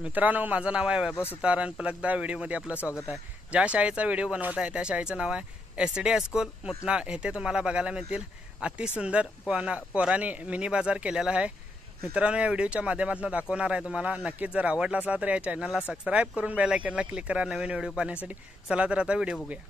मित्रांनो, माझं नाव आहे वैभव सुतार आणि पलकदा व्हिडिओमध्ये आपलं स्वागत आहे। ज्या शाळेचा व्हिडिओ बनवत आहे त्या शाळेचं नाव आहे SD हायस्कूल मुतनाळ। येथे तुम्हाला बघायला मिळतील अति सुंदर पोरांनी मिनी बाजार केलेला आहे। मित्रांनो, या व्हिडिओच्या माध्यमातून दाखवणार आहे तुम्हाला। नक्कीच जर आवडला असला तर या चॅनलला सबस्क्राइब करून बेल आयकॉनला क्लिक करा नवीन व्हिडिओ पाहण्यासाठी। चला तर आता व्हिडिओ बघूया।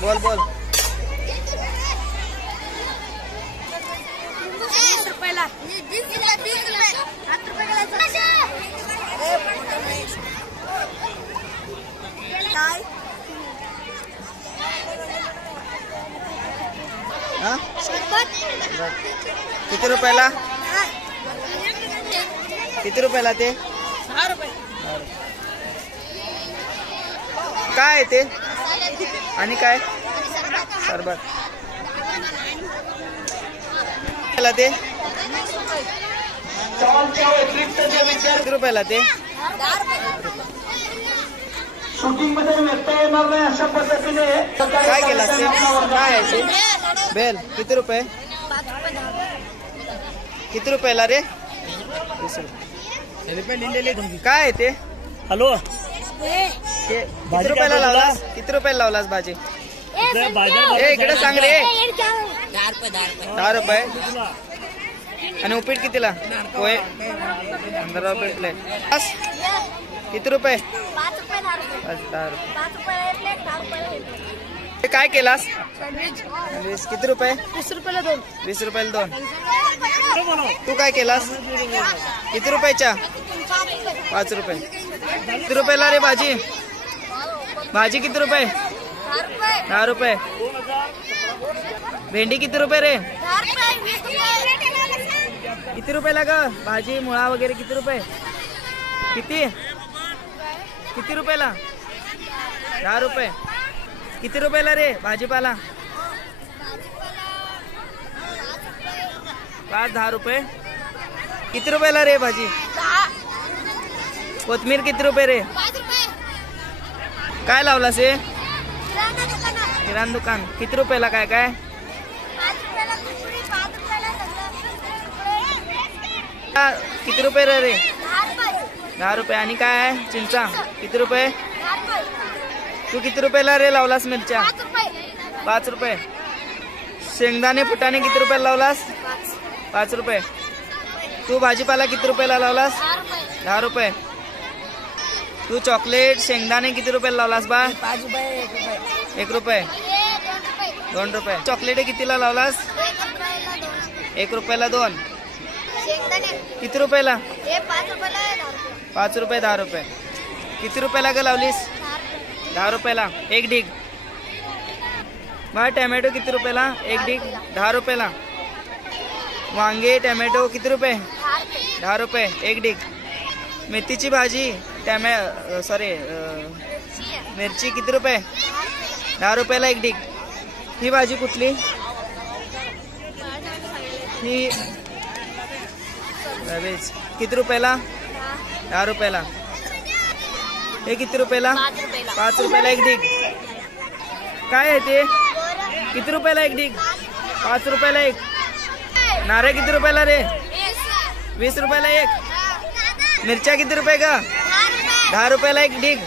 बोल बोल। 20 रुपयाला 20 रुपये 7 रुपये काय हां किती रुपयाला ते 6 रुपये काय आहे ते आणि काय सरबत ते किती रुपयाला ते शूटिंग मध्ये व्यक्त येणार नाही अशा पद्धतीने काय केलं ते काय आहे ते बेल किती रुपये किती रुपयाला रे 20 रुपये लिहिलेले काय आहे ते हॅलो किती रुपयाला लावलास भाजी इकडे सांग रे 10 रुपये आणि उपीट कितीला पोहे 15 रुपये प्लेट किती रुपये 10 रुपये काय केलास किती रुपये 20 रुपयाला 2 20 रुपयाला 2 तू काय केलास किती रुपयाच्या 5 रुपये किती रुपयाला रे भाजी किती रुपये 10 रुपये भेंडी किती रुपये रे किती रुपयाला ग भाजी मुळा वगैरे किती रुपये किती रुपयाला 10 रुपये किती रुपयाला रे भाजीपाला 10 रुपये किती रुपयाला रे भाजी कोथमीर किती रुपये रे काय लावलास रे किराणा दुकान किती रुपयाला काय काय किती रुपये रे 10 रुपये आणि काय आहे चिंचा किती रुपये तू किती रुपयाला रे लावलास मिरच्या 5 रुपये शेंगदाणे फुटाणे किती रुपयाला लावलास 5 रुपये तू भाजीपाला किती रुपयाला लावलास 10 रुपये तू चॉकलेट शेंगदाणे किती रुपयाला लावलास बा 1 रुपये 2 रुपये चॉकलेट कितीला लावलास 1 रुपयाला 2 किती रुपयाला 5 रुपये 10 रुपये किती रुपयाला ग लावलीस 10 रुपयाला एक ढीग बा टोमॅटो किती रुपयाला एक ढीग 10 रुपयाला वांगे टोमॅटो किती रुपये 10 रुपये एक ढीग मेथीची भाजी मिरची किती रुपये 10 रुपयाला एक ढीग ही भाजी कुठली ही रवेज किती रुपयाला 10 रुपयाला हे किती रुपयाला 5 रुपयाला एक ढीग काय आहे ते किती रुपयाला एक ढीग 5 रुपयाला एक नारळ किती रुपयाला रे 20 रुपयाला एक मिरच्या किती रुपये का 10 रुपयाला एक ढीग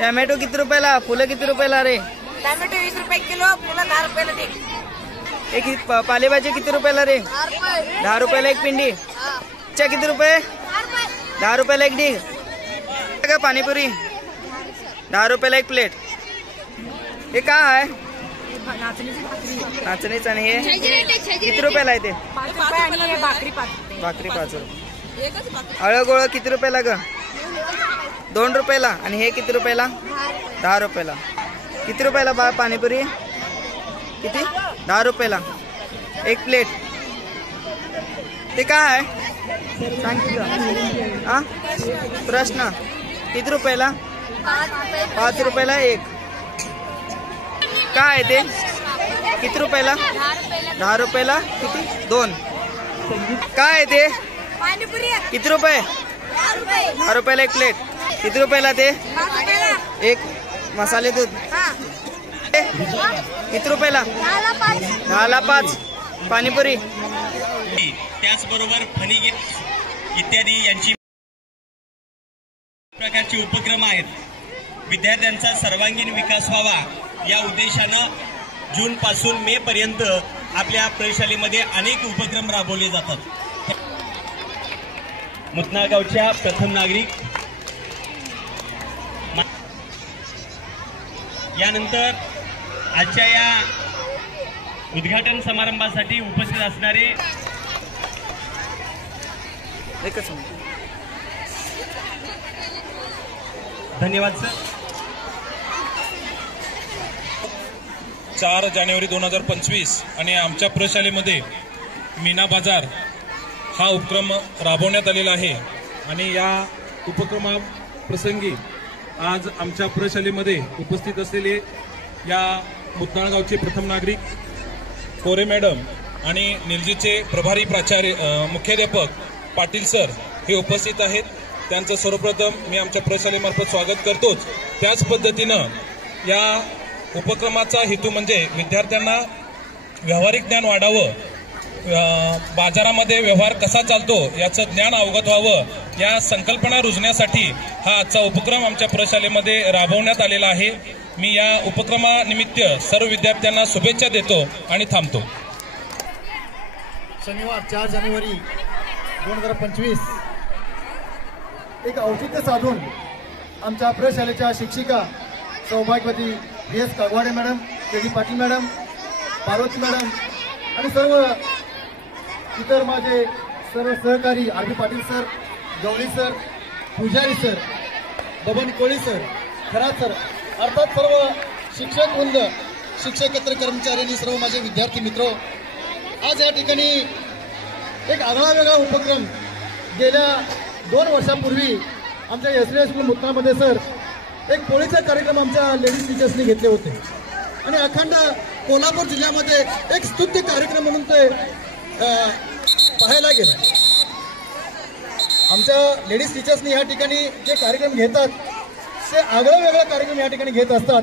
टोमॅटो किती रुपयाला फुलं किती रुपयाला रे टोमॅटो 20 रुपये किलो फुलं 10 रुपयाला ढीग एक पालेभाजी किती रुपयाला रे 10 रुपयाला एक पिंडी च्या किती रुपये 10 रुपयाला एक ढीग का पाणीपुरी 10 रुपयाला एक प्लेट हे काय आहे नाचणीच आणि हे किती रुपयाला आहे ते भाकरी 5 रुपये हळद गोळ किती रुपयाला ग 2 रुपयाला आणि हे किती रुपयाला 10 रुपयाला किती रुपयाला बा पाणीपुरी किती 10 रुपयाला एक प्लेट ते काय आहे सांग की हा प्रश्न किती रुपयाला 5 रुपयाला एक काय आहे ते किती रुपयाला 10 रुपयाला किती 2 काय आहे ते किती रुपये 10 रुपयाला एक प्लेट किती रुपयाला ते एक मसाले दूध किती रुपयाला 10ला 5 पाणीपुरी त्याचबरोबर फनी इत्यादी यांची प्रकारचे उपक्रम आहेत. विद्यार्थ्यांचा सर्वांगीण विकास व्हावा या उद्देशानं जून पासून मे पर्यंत आपल्या प्रशालेमध्ये अनेक उपक्रम राबवले जातात. मुतनाळ गावच्या प्रथम नागरिक यानंतर आजच्या या उद्घाटन समारंभासाठी उपस्थित असणारे धन्यवाद सर. 4 जानेवारी 2025 आणि आमच्या प्रशालेमध्ये मीना बाजार हा उपक्रम राबवण्यात आलेला आहे आणि या उपक्रमाप्रसंगी आज आमच्या प्रशालेमध्ये उपस्थित असलेले या मुतनाळ गावचे प्रथम नागरिक कोरे मॅडम आणि निलजीचे प्रभारी प्राचार्य मुख्याध्यापक पाटील सर हे उपस्थित आहेत. त्यांचं सर्वप्रथम मी आमच्या प्रशालेमार्फत स्वागत करतोच. त्याच पद्धतीनं या उपक्रमाचा हेतू म्हणजे विद्यार्थ्यांना व्यावहारिक ज्ञान वाढावं, बाजारामध्ये व्यवहार कसा चालतो याचं ज्ञान अवगत व्हावं या संकल्पना रुजण्यासाठी हा आजचा उपक्रम आमच्या प्रशालेमध्ये राबवण्यात आलेला आहे. मी या उपक्रमानिमित्त सर्व विद्यार्थ्यांना शुभेच्छा देतो आणि थांबतो. शनिवार 4 जानेवारी 2025 एक औचित्य साधून आमच्या प्रशालेच्या शिक्षिका सौभाग्यवती VS Kagwade madam, KD Patil madam, Parvati madam आणि सर्व इतर माझे सर्व सहकारी RB Patil sir, Gawli sir, Pujari sir, Baban Koli sir, Kharat sir, अर्थात सर्व शिक्षक वृंद, शिक्षकेतर कर्मचारी आणि सर्व माझे विद्यार्थी मित्र, आज या ठिकाणी एक आगळा वेगळा उपक्रम गेल्या 2 वर्षांपूर्वी आमच्या SVS स्कूल मुतनाळमध्ये सर एक पोळीचा कार्यक्रम आमच्या लेडीज टीचर्सनी घेतले होते आणि अखंड कोल्हापूर जिल्ह्यामध्ये एक स्तुत्य कार्यक्रम म्हणून ते पाहायला गेलं. आमच्या लेडीज टीचर्सनी या ठिकाणी जे कार्यक्रम घेतात ते आगळा वेगळा कार्यक्रम या ठिकाणी घेत असतात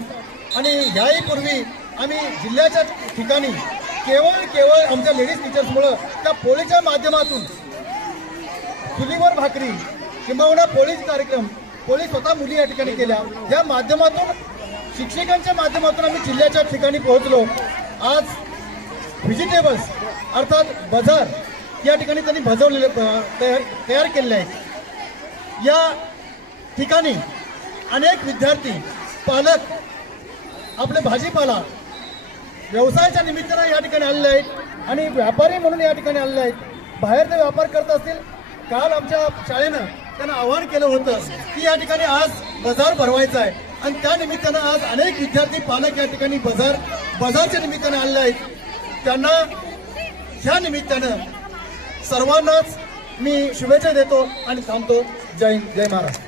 आणि याही पूर्वी आम्ही जिल्ह्याच्या ठिकाणी केवळ आमच्या लेडीज टीचर्समुळं त्या पोळीच्या माध्यमातून चुलीवर भाकरी किंवा पोळीच कार्यक्रम पोळी स्वतः मुली या ठिकाणी केल्या. या माध्यमातून शिक्षकांच्या माध्यमातून आम्ही जिल्ह्याच्या ठिकाणी पोहोचलो. आज व्हेजिटेबल्स अर्थात बाजार या ठिकाणी त्यांनी भजवलेले तयार केलेले आहेत. या ठिकाणी अनेक विद्यार्थी पालक आपले भाजीपाला व्यवसायाच्या निमित्तानं या ठिकाणी आलेले आहेत आणि व्यापारी म्हणून या ठिकाणी आलेले आहेत. बाहेर ते व्यापार करत असतील. काल आमच्या शाळेनं त्यांना आवाहन केलं होतं की या ठिकाणी आज बाजार भरवायचा आहे आणि त्या निमित्तानं आज अनेक विद्यार्थी पालक या ठिकाणी बाजारच्या निमित्तानं आलेले आहेत. त्यांना ह्या निमित्तानं सर्वांनाच मी शुभेच्छा देतो आणि थांबतो. जय हिंद, जय महाराष्ट्र.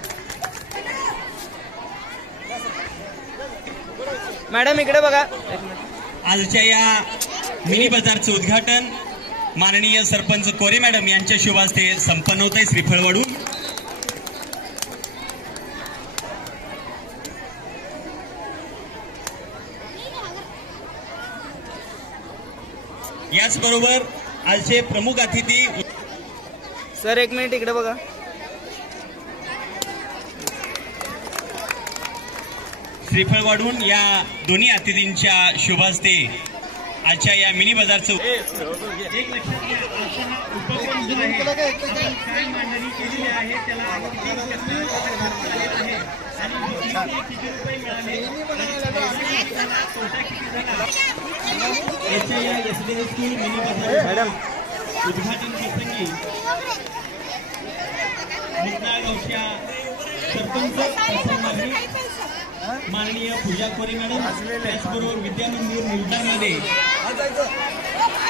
मॅडम इकडे बघा. आजच्या या मिनी बाजारचं उद्घाटन माननीय सरपंच कोरे मॅडम यांच्या शुभ हस्ते संपन्न होत आहे श्रीफळवाडून. याचबरोबर आजचे प्रमुख अतिथी सर 1 मिनिट इकडे बघा. श्रीफळवाडून या दोन्ही अतिथींच्या शुभ हस्ते आजच्या या मिनी बाजारचं एक लक्षात घ्या. उपक्रम जो आहे काय मांडणी केलेली आहे त्याला आणि किती रुपये मिळाले याच्या या SVS स्कूल मिनी बाजार उद्घाटन प्रसंगी मुतनाळ गावच्या सरपंच प्रथम नागरिक माननीय पूजा कोरे मॅडम त्याचबरोबर विद्यामंदिर निलजामध्ये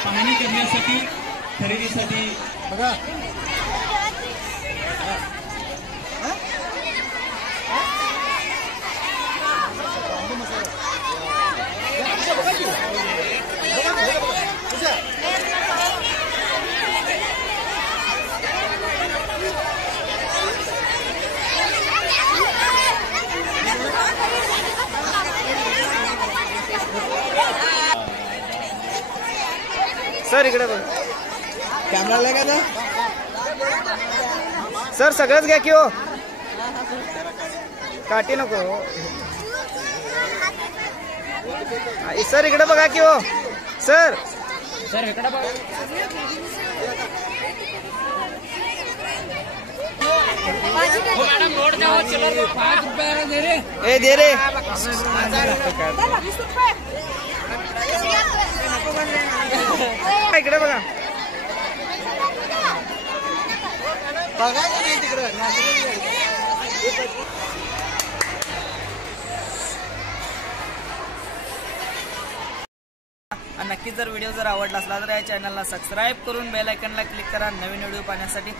पाहणी करण्यासाठी खरेदीसाठी सर इकडे बघ, कॅमेरा का सर? सगळंच घ्या की हो, काठी नको. सर इकडे बघा की हो सर. सर इकडे बघा. ए दे रे. इकडे बघा. नक्कीच जर व्हिडिओ जर आवडला असला तर या चॅनलला सबस्क्राईब करून बेल आयकॉनला क्लिक करा नवीन व्हिडिओ पाहण्यासाठी.